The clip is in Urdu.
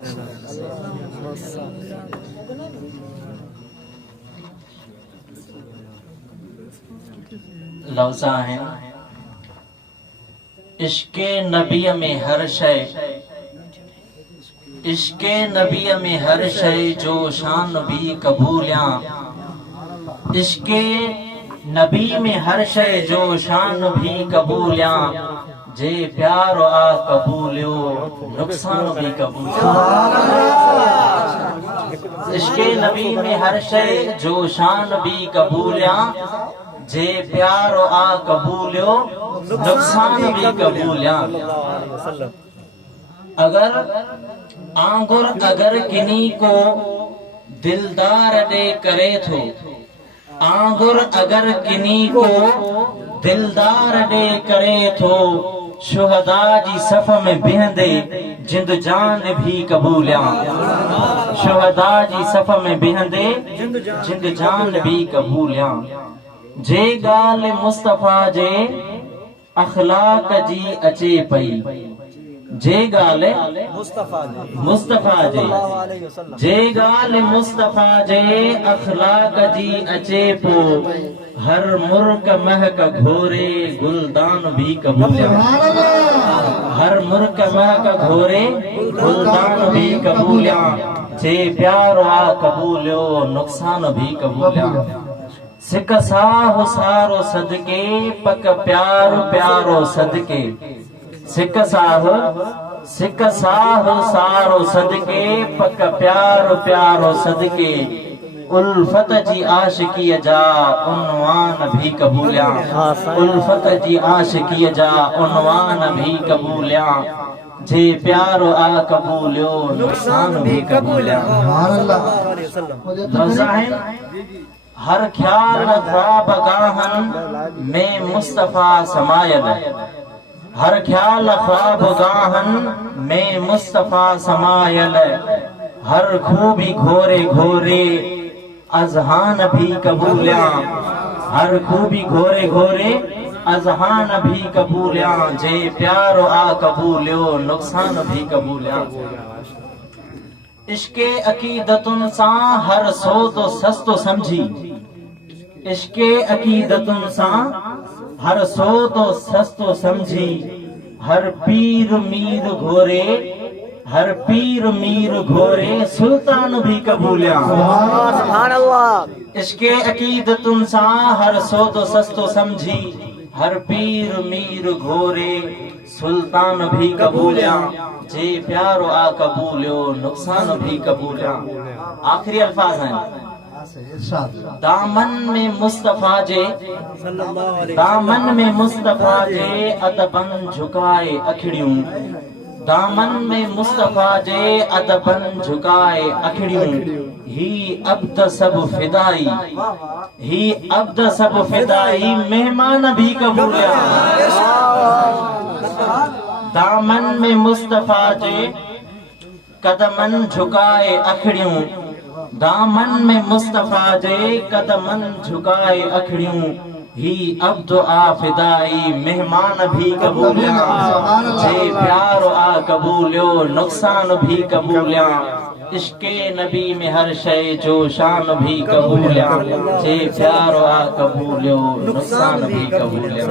لفظ ہیں عشق نبی میں ہر شے، عشق نبی میں ہر شے جو شان بھی قبولیاں، عشق نبی میں ہر شے جو شان بھی قبولیاں، جے پیار آ قبولیو نقصان بھی قبولیاں۔ عشق نبی میں ہر شے جو شان بھی قبولیاں، جے پیار آ قبولیو نقصان بھی قبولیاں۔ اگر آنگر اگر کنی کو دلدار دے کرے تھو، آنگر اگر کنی کو دلدار دے کرے تھو، شہداء جی صف میں بہندے جند جان بھی قبولیاں، شہداء جی صف میں بہندے جند جان بھی قبولیاں۔ جے گال مصطفیٰ جے اخلاق جی اچے پئی، جے گال مصطفیٰ جے گال مصطفیٰ جے اخلاق جی اچے پو، ہر مرک مہک گھورے گلدان بھی قبولیاں، ہر مرک مہک گھورے گلدان بھی قبولیاں، جے پیار آ قبولیو نقصان بھی قبولیاں۔ سکھ ساہ سارو صدقے پک پیار پیارو صدقے، سکھ ساہ سارو صدقے پک پیار پیارو صدقے، الفت جی عاشقی جا عنوان بھی قبولیاں، الفت جی عاشقی جا عنوان بھی قبولیاں، جے پیار آ قبولیو نقصان بھی قبولیاں۔ ہر خیال خواب گاہن میں مصطفیٰ سمائل، ہر خیال خواب گاہن میں مصطفیٰ سمائل، ہر خوبی گھورے گھورے اذہان بھی قبولیاں، ہر خوبی گھورے گھورے اذہان بھی قبولیاں، جے پیار آ قبولیو نقصان بھی قبولیاں۔ عشق عقیدتن ساں ہر سو تو سستو سمجھی، عشق عقیدتن ساں ہر سو تو سستو سمجھی، ہر پیر میر گھورے، ہر پیر میر گھورے سلطان بھی قبولیاں۔ سبحان اللہ۔ عشق عقیدتن ساں ہر سو تو سستو سمجھی، ہر پیر میر گھورے سلطان بھی قبولیاں، جے پیار آ قبولیو نقصان بھی قبولیاں۔ آخری الفاظ ہیں دامن میں مصطفیٰ جے، دامن میں مصطفیٰ جے ادبن جھکائے اکھڑیوں، دامن میں مصطفیٰ جے ادبن جھکائے اکھڑیوں، ہی عبد سب فدائی، ہی عبد سب فدائی مہمان بھی قبولیاں۔ دامن میں مصطفیٰ جے قدمن جھکائے اکھڑیوں، دامن میں مصطفیٰ جے قدمن جھکائے اکھڑیوں، ہی عبد آ فدائی مہمان بھی قبولیاں، جے پیار آ قبولیو نقصان بھی قبولیاں۔ عشق نبی میں ہر شے جو شان بھی قبولیاں، جے پیار آ قبولیو نقصان بھی قبولیاں۔